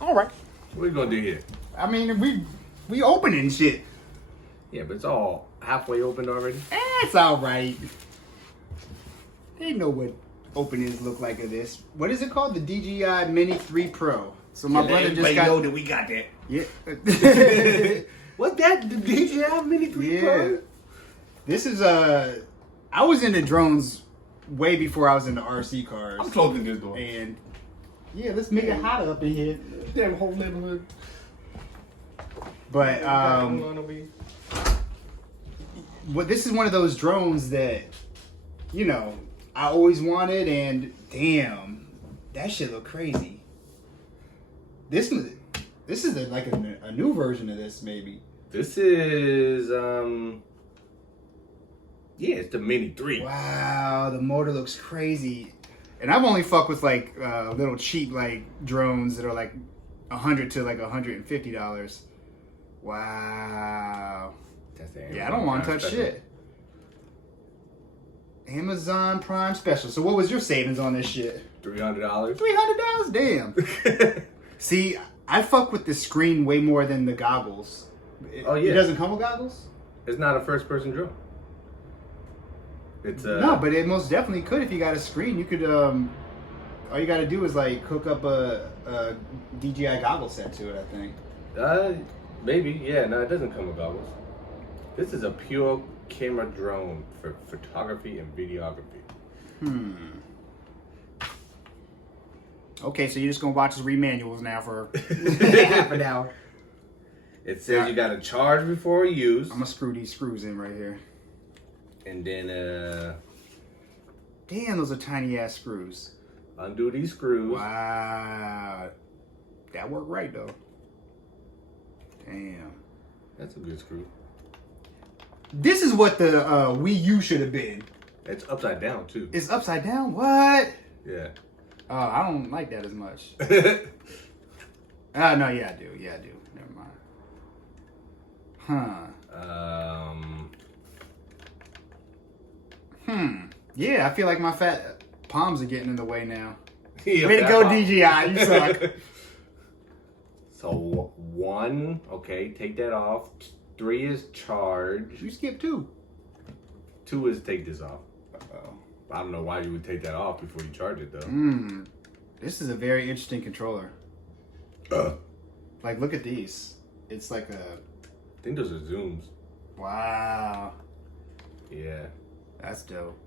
All right. What we gonna do here? I mean, we opening shit. Yeah, but it's all halfway opened already. It's all right. They know what openings look like of this. What is it called? The DJI Mini 3 Pro. So my brother just got. know that we got that. Yeah. What's that? The DJI Mini 3 Yeah. Pro? This is I was into drones way before I was into RC cars. I'm closing this door. And yeah, let's make it hot up in here. Damn whole neighborhood. But this is one of those drones that, you know, I always wanted, and damn, that shit look crazy. This is like a new version of this, maybe. This is yeah, it's the Mini 3. Wow, the motor looks crazy. And I've only fucked with like little cheap like drones that are like $100 to like $150. Wow. That's the Yeah, I don't want to touch shit. Amazon Prime Special. So what was your savings on this shit? $300. $300? Damn. See, I fuck with the screen way more than the goggles. Oh, yeah. It doesn't come with goggles? It's not a first-person drone. It's No, but it most definitely could if you got a screen. You could all you got to do is like hook up a DJI goggle set to it, I think. Maybe. Yeah, no, it doesn't come with goggles. This is a pure camera drone for photography and videography. Okay, so you're just gonna watch us read manuals now for half an hour. It says you gotta charge before use. I'm gonna screw these screws in right here. And then Damn, those are tiny ass screws. undo these screws. Wow. That worked right though. Damn. That's a good screw. This is what the Wii U should have been. It's upside down too. It's upside down? What? Yeah. Oh, I don't like that as much. No, yeah, I do. Yeah, I do. Never mind. Huh. Yeah, I feel like my fat palms are getting in the way now. Yeah, Way to go, DJI. You suck. So 1, okay, take that off. 3 is charge. You skipped 2. 2 is take this off. Uh-oh. I don't know why you would take that off before you charge it though. This is a very interesting controller. Like, look at these. It's like a... I think those are zooms. Wow. Yeah. That's dope.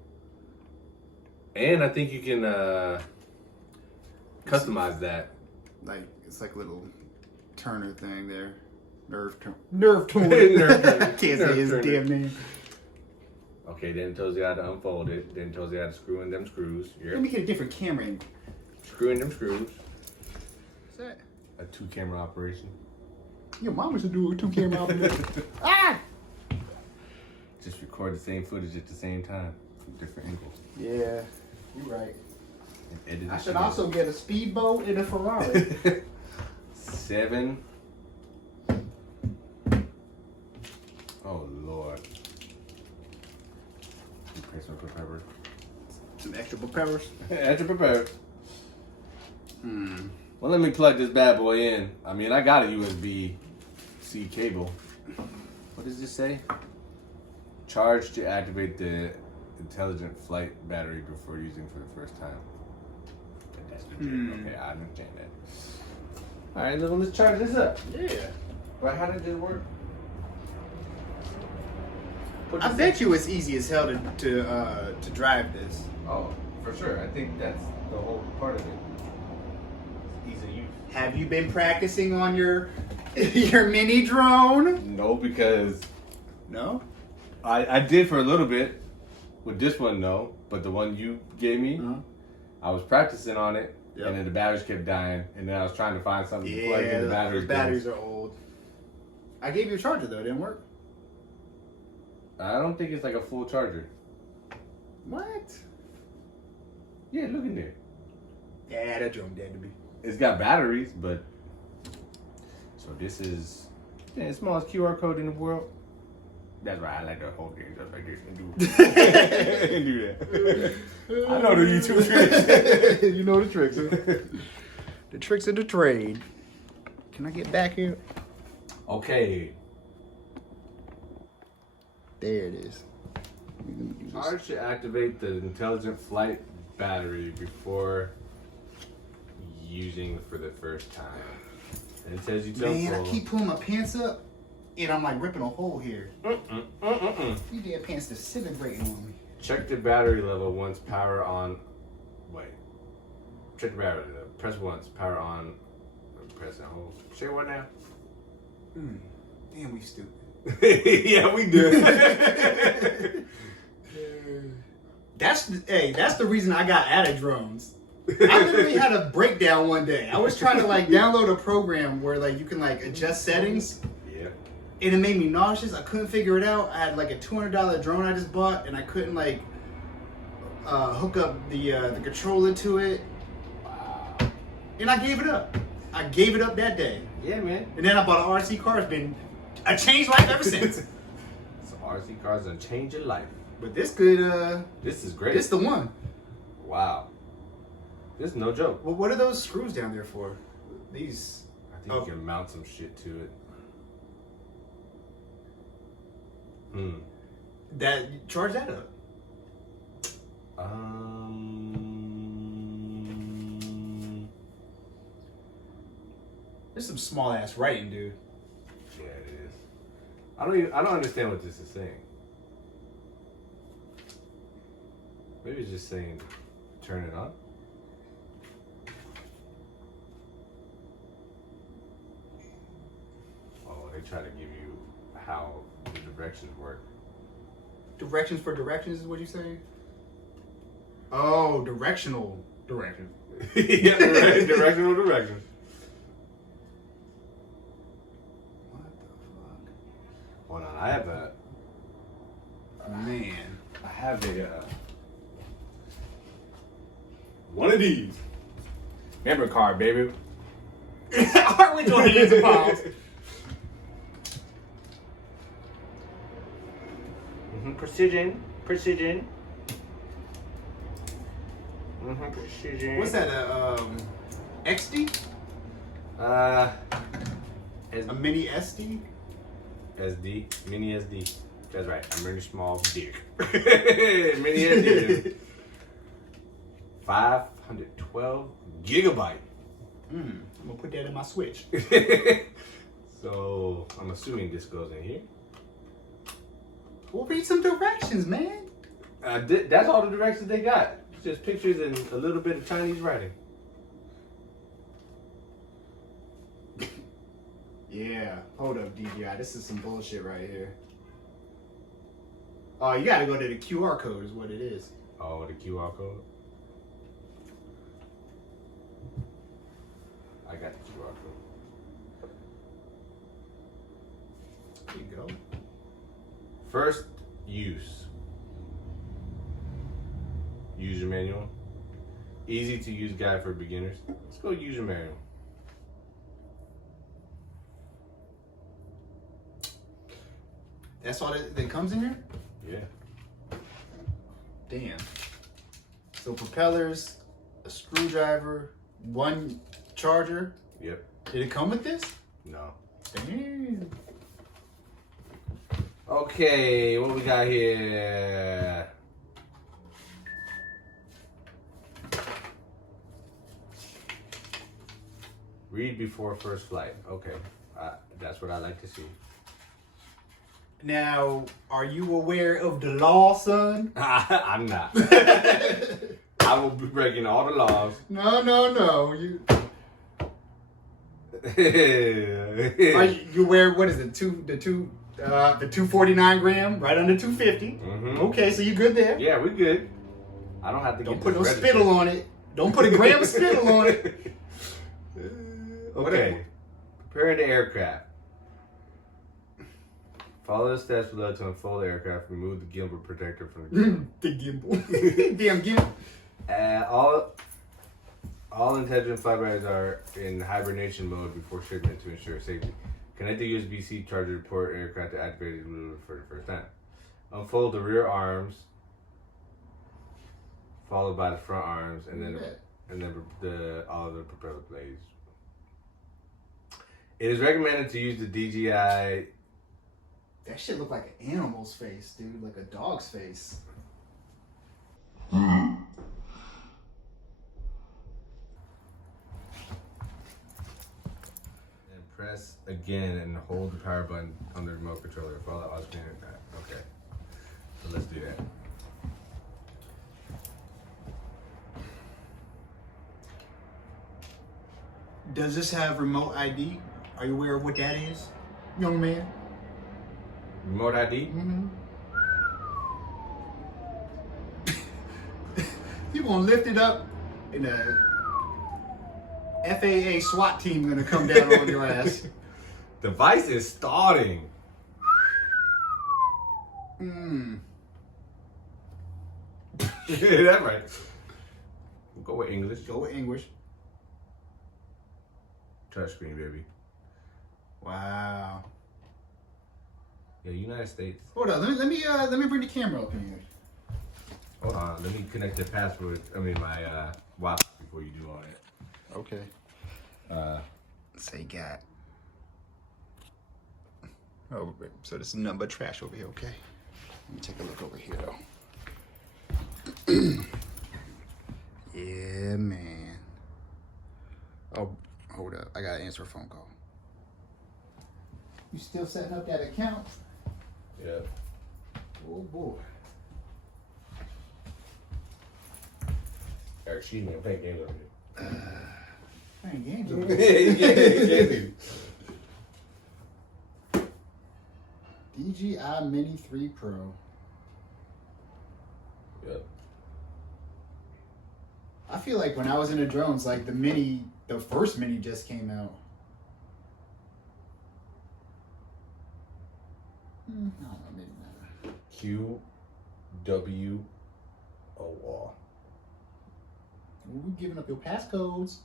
And I think you can customize that. Like, it's like a little Turner thing there. Nerve Turner. Nerve Turner. I can't say his Turner. damn name. Okay, then it tells you how to unfold it. Then it tells you how to screw in them screws. Let me get a different camera angle. Screw in them screws. What's that? A 2-camera operation. Your mom used to do a 2-camera operation. Ah! Just record the same footage at the same time from different angles. Yeah, you're right. And edit I it should together. also get a speedboat and a Ferrari. 7. Oh Lord. Some pepper. Some extra propellers. Extra prepared. Well, let me plug this bad boy in. I mean, I got a USB-C cable. What does this say? Charge to activate the intelligent flight battery before using for the first time. That's legit. Okay, I understand that. All right, let's charge this up. Yeah. But how did this work? I bet you it's easy as hell to drive this. Oh, for sure. I think that's the whole part of it. Ease of use. Have you been practicing on your mini drone? No, because No. I did for a little bit. With this one, no. But the one you gave me, I was practicing on it, Yep. and then the batteries kept dying, and then I was trying to find something to plug in the batteries. those batteries are old. I gave you a charger though. It didn't work. I don't think it's like a full charger. What? Yeah, look in there. Yeah, that drone dead to me. It's got batteries, but so this is the smallest QR code in the world. That's right. I like to hold things up like this and do and do that. I know the YouTube tricks. You know the tricks. Huh? The tricks of the trade. Can I get back here? Okay. There it is. Let me do this. Charge to activate the intelligent flight battery before using for the first time. And it says you tell Man, I full. keep pulling my pants up, and I'm like ripping a hole here. These damn pants disintegrating on me. Check the battery level once power on. Wait. Check the battery level. Press once. Power on. Press and hold. Say what now? Damn, we stupid. Yeah, we do. That's the reason I got out of drones. I literally had a breakdown one day. I was trying to like download a program where like you can like adjust settings, Yeah. and it made me nauseous. I couldn't figure it out. I had like a $200 drone I just bought, and I couldn't like hook up the controller to it, and I gave it up. I gave it up that day, Yeah, man. and then I bought an RC car. It's been a changed life ever since. So RC cars gonna change your life. But this could This is great. this the one. Wow. This is no joke. Well, what are those screws down there for? These. I think you can mount some shit to it. That charge that up. There's some small ass writing, dude. Yeah, it is. I don't understand what this is saying. Maybe it's just saying turn it on. Oh, they try to give you how the directions work. Directions for directions is what you say? Oh, directional directions. Yeah, right. Directional directions. What the Hold on, I have a fuck? Man. one of these. Memory card, baby. Aren't we doing hands and palms? Precision. Precision. What's that? XD? A mini SD? SD. Mini SD. That's right. I'm really small dick. Mini SD. 512 gigabyte. I'm gonna put that in my Switch. So I'm assuming this goes in here. We'll read some directions, man. That's all the directions they got. It's just pictures and a little bit of Chinese writing. Yeah. Hold up, DJI. This is some bullshit right here. Oh, you gotta go to the QR code is what it is. Oh, the QR code. I got the QR code. There you go. First use. User manual. Easy to use guide for beginners. Let's go user manual. That's all that comes in here? Yeah. Damn. So propellers, a screwdriver, one charger. Yep. Did it come with this? No. Damn. Okay, what we got here? Read before first flight. Okay, that's what I like to see. Now, are you aware of the law, son? I'm not. I will be breaking all the laws. No. Are you aware? What is it? The 249 gram, right under 250. Mm-hmm. Okay, so you good there? Yeah, we good. I don't have to Don't get put no this spittle on it. Don't put a gram of spittle on it. Okay. Preparing the aircraft. Follow the steps below to unfold the aircraft. Remove the gimbal protector from the ground. The gimbal. Damn gimbal. All intelligent flight batteries are in hibernation mode before shipment to ensure safety. Connect the USB-C charger to port aircraft to activate it for the first time. Unfold the rear arms, followed by the front arms, and then all of the propeller blades. It is recommended to use the DJI. That shit look like an animal's face, dude. Like a dog's face. And press again and hold the power button on the remote controller. Follow the alternate. Okay. So let's do that. Does this have remote ID? Are you aware of what that is, young man? Remote ID? Mm-hmm. You gonna lift it up, and a FAA SWAT team gonna come down on your ass. Device is starting. That's right. We'll go with English. Go with English. Touchscreen, baby. Wow. Yeah, United States. Hold on, let me bring the camera up in here. Hold on, let me connect the password. I mean my Wi-Fi before you do all that. Okay. Say got. Oh, so this is nothing but trash over here. Okay. Let me take a look over here though. Yeah, man. Oh, hold up. I gotta answer a phone call. You still setting up that account? Yeah. Oh boy. Eric, excuse me, I'm playing games over here. Playing games over here. DJI Mini 3 Pro. Yep. I feel like when I was into drones, like the first Mini just came out. I don't know, maybe not. QWOR. We're giving up your passcodes.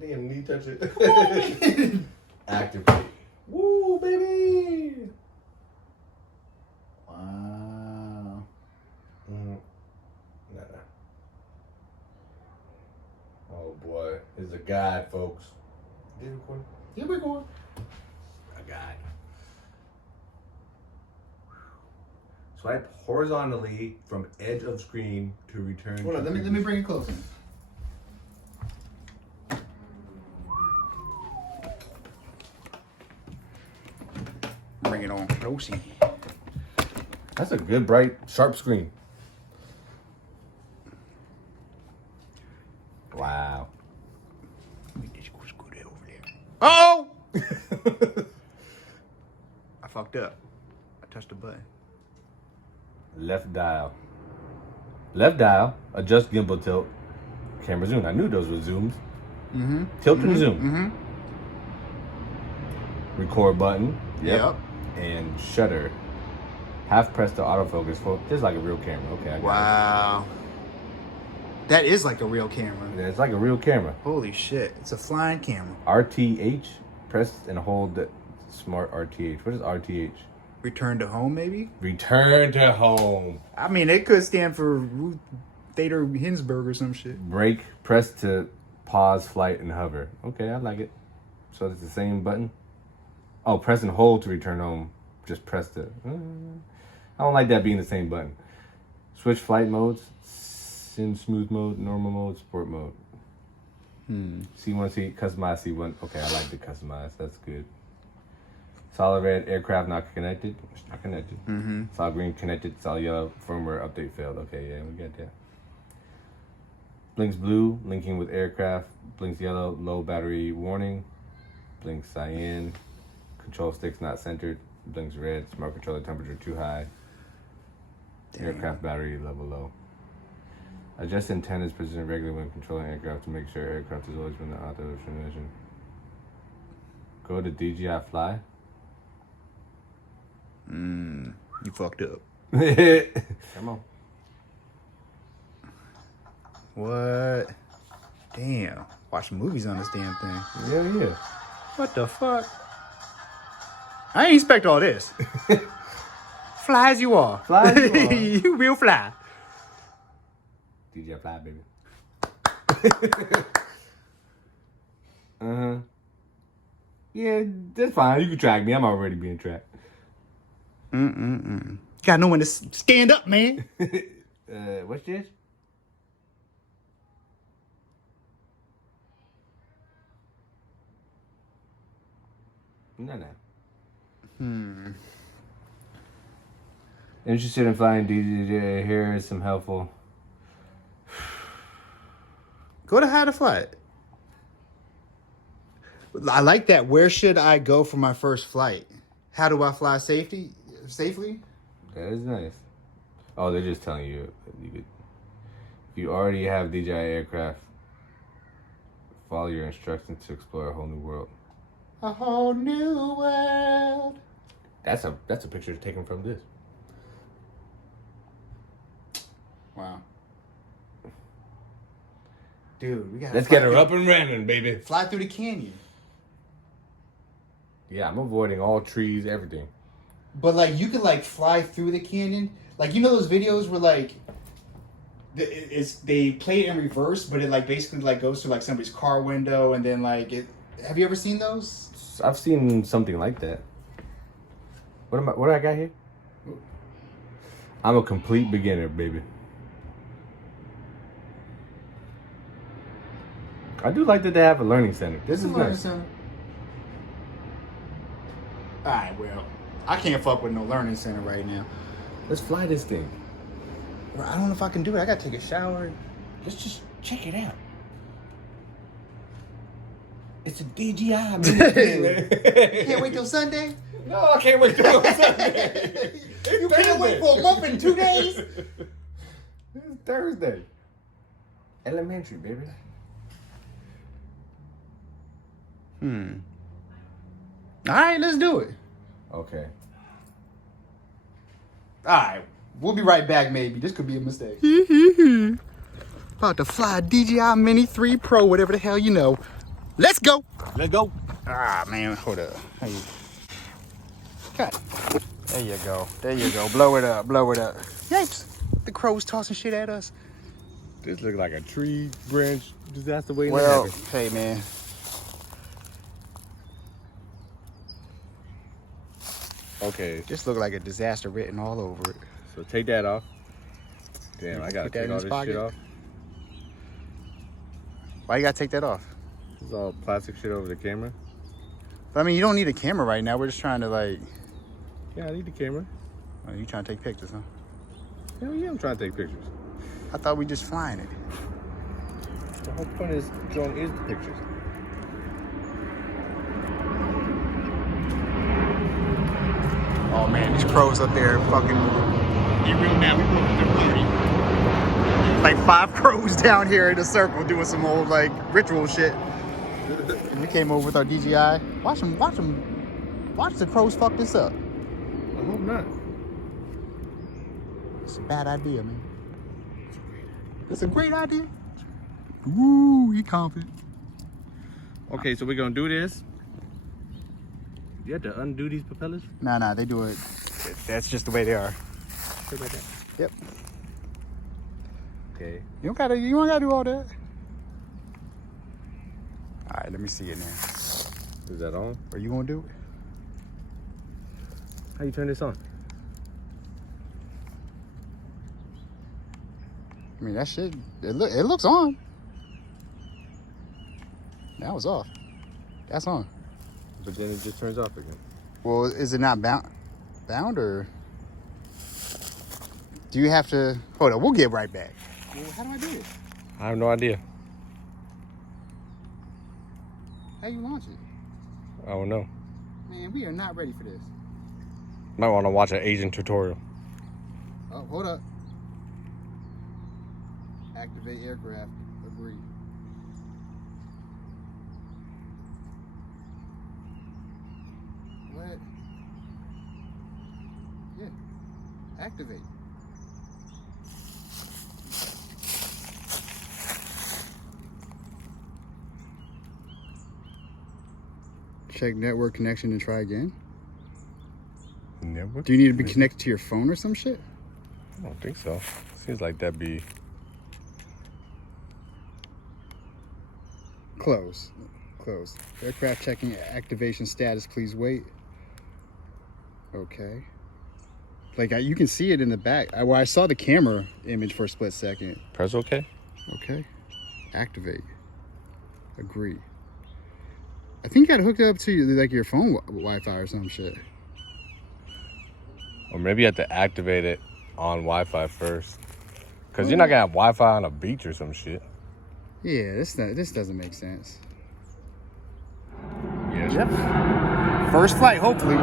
Damn, need touch it. Come on, man. Activate. Woo, baby. Wow. Nah. Oh boy, it's a guide, folks. Did you record? Here we go. A guide. Swipe horizontally from edge of screen to return. Hold on, let me bring it closer. Bring it on closer. That's a good, bright, sharp screen. Wow. Let me just go scoot it over there. Oh! I fucked up. I touched the button. Left dial. Left dial. Adjust gimbal tilt. Camera zoom. I knew those were zooms. Mm-hmm. Tilt and zoom. Mm-hmm. Record button. Yep. And shutter. Half press to autofocus. Just like a real camera. Okay. I got it. Wow. That is like a real camera. Yeah, it's like a real camera. Holy shit. It's a flying camera. RTH. Press and hold the smart RTH. What is RTH? Return to home, maybe? Return to home. I mean, it could stand for Ruth Bader Ginsburg or some shit. Brake. Press to pause flight and hover. Okay, I like it. So it's the same button. Oh, press and hold to return home. Just press the. I don't like that being the same button. Switch flight modes. In smooth mode, normal mode, sport mode. C1, customize C1. Okay, I like the customize. That's good. Solid red, aircraft not connected. It's not connected. Mm-hmm. Solid green, connected. Solid yellow, firmware update failed. Okay, yeah, we got that. Blinks blue, linking with aircraft. Blinks yellow, low battery warning. Blinks cyan, control sticks not centered. Blinks red, smart controller temperature too high. Damn. Aircraft battery level low. Adjust antennas position regularly when controlling aircraft to make sure aircraft is always within the auto transition. Go to DJI Fly. You fucked up. Come on. What? Damn. Watch movies on this damn thing. Yeah. What the fuck? I ain't expect all this. Fly as you are. Fly as you are. You will fly. DJI Fly, baby. Uh-huh. Yeah, that's fine. You can track me. I'm already being tracked. Gotta know when to stand up, man. What's this? No. Interested in flying DJ? Here is some helpful. Go to how to fly. I like that. Where should I go for my first flight? How do I fly safely? That is nice. Oh, they're just telling you you could. If you already have DJI aircraft, follow your instructions to explore a whole new world. A whole new world. That's a picture taken from this. Wow. Dude, we gotta Let's get her up and running, baby. Fly through the canyon. Yeah, I'm avoiding all trees, everything. But like you could like fly through the canyon. Like you know those videos where like they play it in reverse, but it like basically like goes through like somebody's car window and then like it. Have you ever seen those? I've seen something like that. What do I got here? I'm a complete beginner, baby. I do like that they have a learning center. This is nice. Alright, well, I can't fuck with no learning center right now. Let's fly this thing. Well, I don't know if I can do it. I gotta take a shower. Let's just check it out. It's a DJI, man. Can't wait till Sunday? No, I can't wait till Sunday. You can't wait for a month and 2 days? It's Thursday. Elementary, baby. Alright, let's do it. Okay. Alright, we'll be right back maybe. This could be a mistake. About to fly a DJI Mini 3 Pro, whatever the hell you know. Let's go. Let's go. Ah, man, hold up. How you... Cut. There you go. There you go. Blow it up. Blow it up. Yikes. The crow's tossing shit at us. This looks like a tree branch disaster waiting to Well, happen. hey, man. Okay, This look like a disaster written all over it. so take that off. Damn, I gotta Put that take in all his this pocket. shit off. Why you gotta take that off? This is all plastic shit over the camera. I mean, you don't need a camera right now. We're just trying to like... Yeah, I need the camera. Oh, you trying to take pictures, huh? Hell yeah, I'm trying to take pictures. I thought we just flying it. The whole point is showing is the pictures. Oh man, these crows up there fucking... Get real now, we broke up their party. Like 5 crows down here in a circle doing some old like ritual shit. And we came over with our DJI. Watch the crows fuck this up. I hope not. It's a bad idea, man. It's a great idea. Woo, he confident. Okay, so we're gonna do this. You have to undo these propellers? Nah, they do it. That's just the way they are. Straight like that. Yep. Okay. You don't gotta do all that. All right, let me see it now. Is that on? Are you gonna do it? How you turn this on? I mean, that shit, it looks on. That was off. That's on. But then it just turns off again. Well, is it not bound or do you have to, hold on, we'll get right back. Well, how do I do it? I have no idea. How you launch it? I don't know. Man, we are not ready for this. Might want to watch an Asian tutorial. Oh, hold up. Activate aircraft. Agree. What? Yeah. Activate. Check network connection and try again. Network? Do you need to be connected to your phone or some shit? I don't think so. Seems like that'd be... Close. closed. Aircraft checking activation status. Please wait. Okay. Like you can see it in the back. I saw the camera image for a split second. Press OK. Okay. Activate. Agree. I think you got hooked up to like your phone Wi-Fi or some shit. Or maybe you have to activate it on Wi-Fi first. Because you're not going to have Wi-Fi on a beach or some shit. Yeah, this doesn't make sense. Yes. Yep. First flight, hopefully.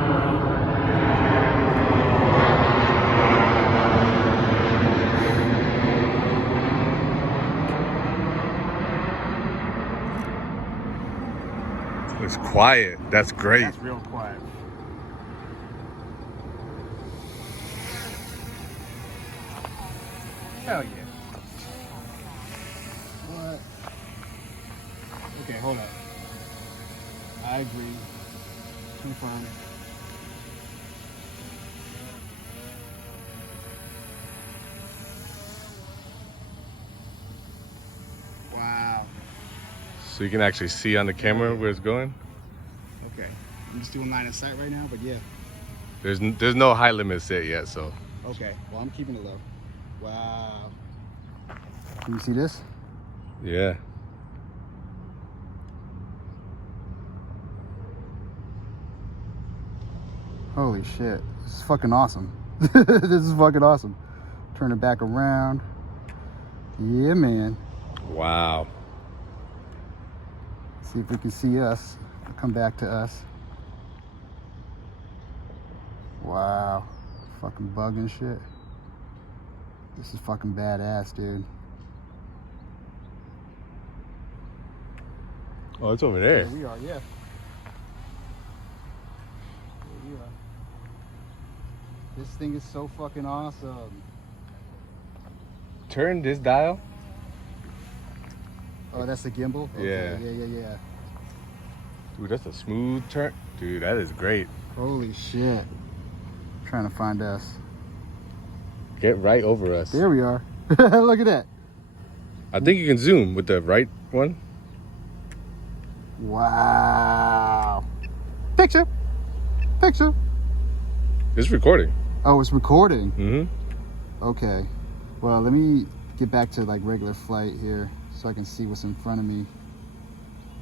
It's quiet. That's great. That's real quiet. Hell yeah. What? Okay, hold up. I agree. Confirm. Wow. So you can actually see on the camera where it's going? Okay. I'm just doing line of sight right now, but yeah. There's no height limit set yet, so. Okay. Well, I'm keeping it low. Wow. Can you see this? Yeah. Holy shit. This is fucking awesome. This is fucking awesome. Turn it back around. Yeah, man. Wow. See if we can see us. Come back to us. Wow. Fucking bug and shit. This is fucking badass, dude. Oh, it's over there. Here we are, yeah. Here we are. This thing is so fucking awesome. Turn this dial. Oh, that's the gimbal? Okay. Yeah. Yeah. Dude, that's a smooth turn. Dude, that is great. Holy shit. Trying to find us. Get right over us. There we are. Look at that. I think you can zoom with the right one. Wow. Picture. It's recording. Oh, it's recording. Mm-hmm. Okay. Well, let me get back to like regular flight here so I can see what's in front of me.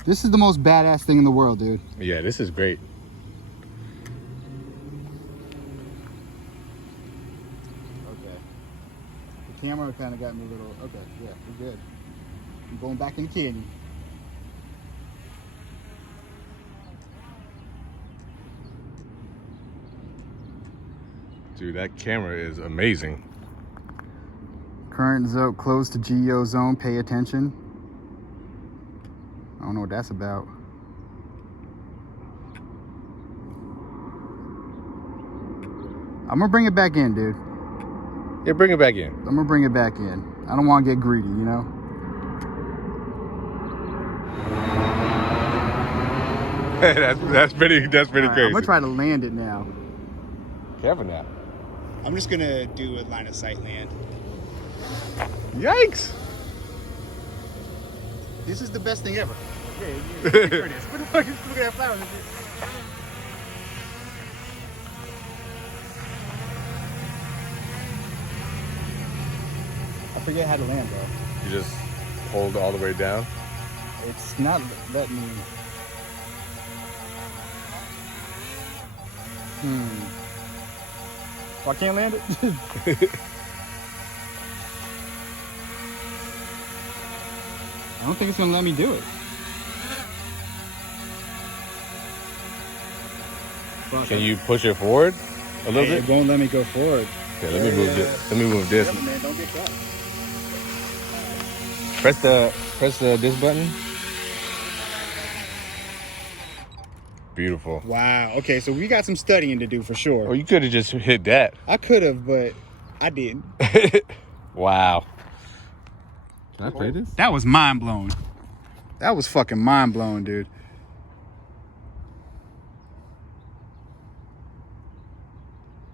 This is the most badass thing in the world, dude. Yeah, this is great. Okay. The camera kind of got me a little... Okay, yeah, we're good. I'm going back in the canyon. Dude, that camera is amazing. Current zone close to GEO zone. Pay attention. I don't know what that's about. I'm gonna bring it back in, dude. Yeah, bring it back in. I'm gonna bring it back in. I don't want to get greedy, you know? that's pretty All right, crazy. I'm gonna try to land it now. Careful now. I'm just gonna do a line of sight land. Yikes! This is the best thing ever. Yeah, what the fuck is, look at that flower. I forget how to land, bro. You just hold all the way down. It's not letting me. Oh, I can't land it? I don't think it's gonna let me do it. Can you push it forward a little It bit? won't let me go forward. Okay, let me move this. Let me move this. Careful, man, don't get caught. Press the this button. Beautiful. Wow. Okay, so we got some studying to do for sure. Oh, you could have just hit that. I could have, but I didn't. Wow. Can I play this? That was mind blowing. That was fucking mind blowing, dude.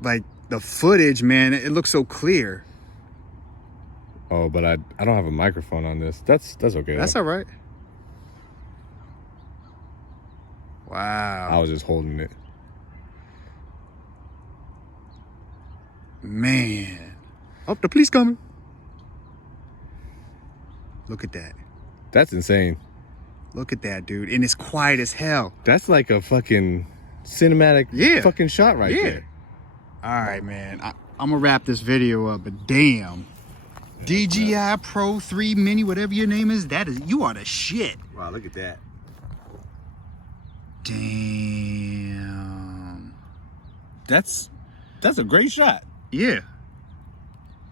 Like the footage, man, it looks so clear. Oh, but I don't have a microphone on this. That's okay. That's though. all right. Wow. I was just holding it. Man. Oh, the police coming. Look at that. That's insane. Look at that, dude. And it's quiet as hell. That's like a fucking cinematic fucking shot right there. All right, man. I'm going to wrap this video up, but damn. DJI Pro 3 Mini, whatever your name is, you are the shit. Wow, look at that. Damn. That's a great shot. Yeah.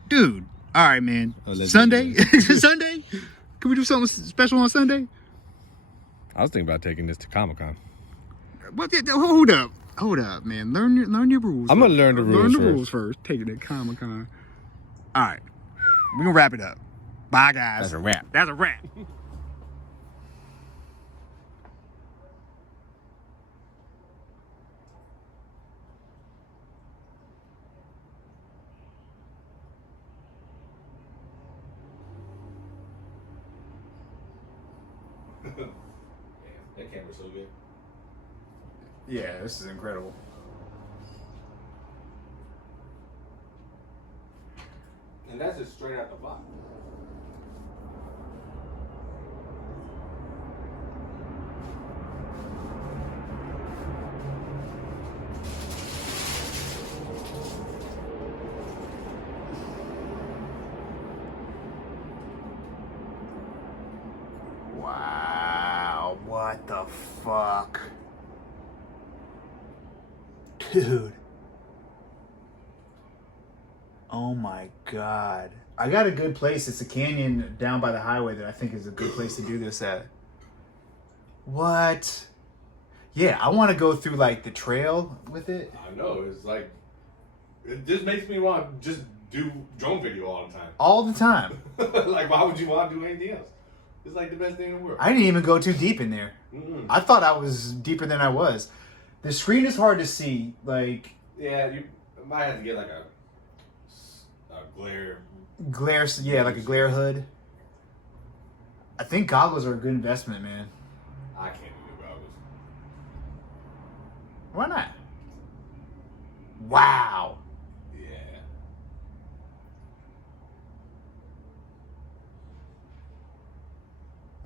Dude. All right, man. Oh, Sunday? Sunday? Can we do something special on Sunday? I was thinking about taking this to Comic-Con. Well, hold up. Hold up, man. Learn your rules. I'm going to learn the rules Learn the rules first. Take it to Comic-Con. All right. We're going to wrap it up. Bye, guys. That's a wrap. That's a wrap. That camera's so good. Yeah, this is incredible. And that's just straight out the box. Wow, what the fuck? Dude. Oh my god. I got a good place. It's a canyon down by the highway that I think is a good place to do this at. What? Yeah, I want to go through like the trail with it. I know, it's like, it just makes me want to just do drone video all the time. All the time. Like, why would you want to do anything else? It's like the best thing in the world. I didn't even go too deep in there. Mm-mm. I thought I was deeper than I was. The screen is hard to see. Like, Yeah, you might have to get like a glare. glare, yeah, like a glare hood. I think goggles are a good investment, man. I can't do the goggles. Why not? Wow. Yeah.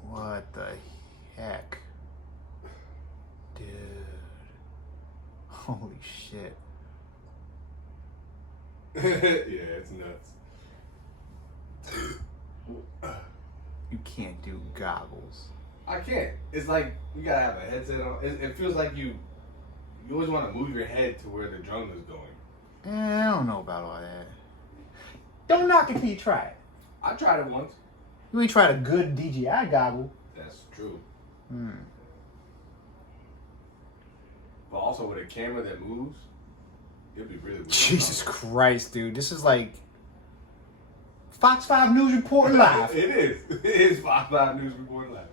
What the heck? Dude. Holy shit. Yeah, it's nuts. You can't do goggles. I can't. It's like you gotta have a headset on. It feels like you always want to move your head to where the drone is going. I don't know about all that. Don't knock it till you try it. I tried it once. You ain't tried a good DJI goggle. That's true. Hmm. But also with a camera that moves, it'd be really weird. Jesus Christ, dude. This is like Fox 5 News reporting live. It is. It is Fox 5 News reporting live.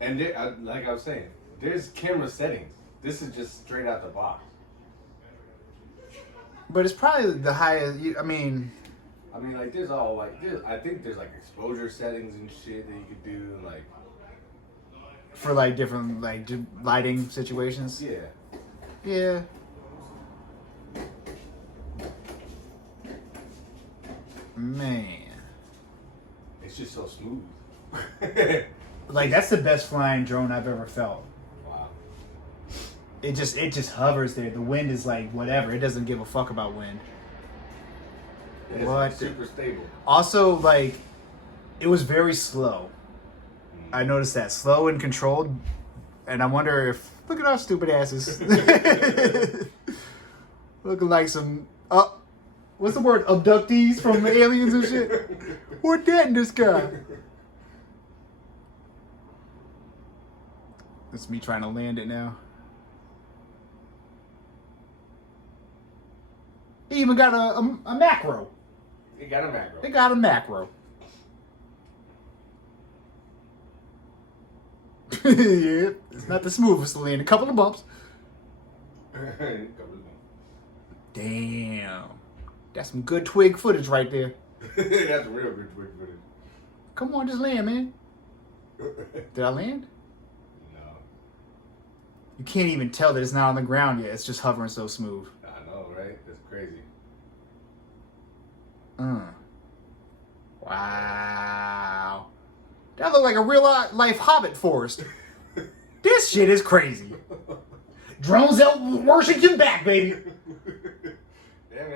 And there, like I was saying, there's camera settings. This is just straight out the box. But it's probably the highest. I mean, like there's all like, I think there's like exposure settings and shit that you could do, and like. for like different like lighting situations. Yeah. Yeah. Man. It's just so smooth. Like that's the best flying drone I've ever felt. Wow. It just hovers there. The wind is like whatever. It doesn't give a fuck about wind. It's What? super stable. Also, like, it was very slow. I noticed that. Slow and controlled. And I wonder if... Look at our stupid asses. Looking like some... what's the word? Abductees from aliens and shit? What that in this guy? It's me trying to land it now. He even got a macro. It got a macro. They got a macro. Yeah, it's not the smoothest to land. A couple of bumps. Damn. That's some good twig footage right there. That's real good twig footage. Come on, just land, man. Did I land? No. You can't even tell that it's not on the ground yet. It's just hovering so smooth. I know, right? That's crazy. Wow. That looked like a real life Hobbit forest. This shit is crazy. Drones out Washington back, baby. Yeah, man.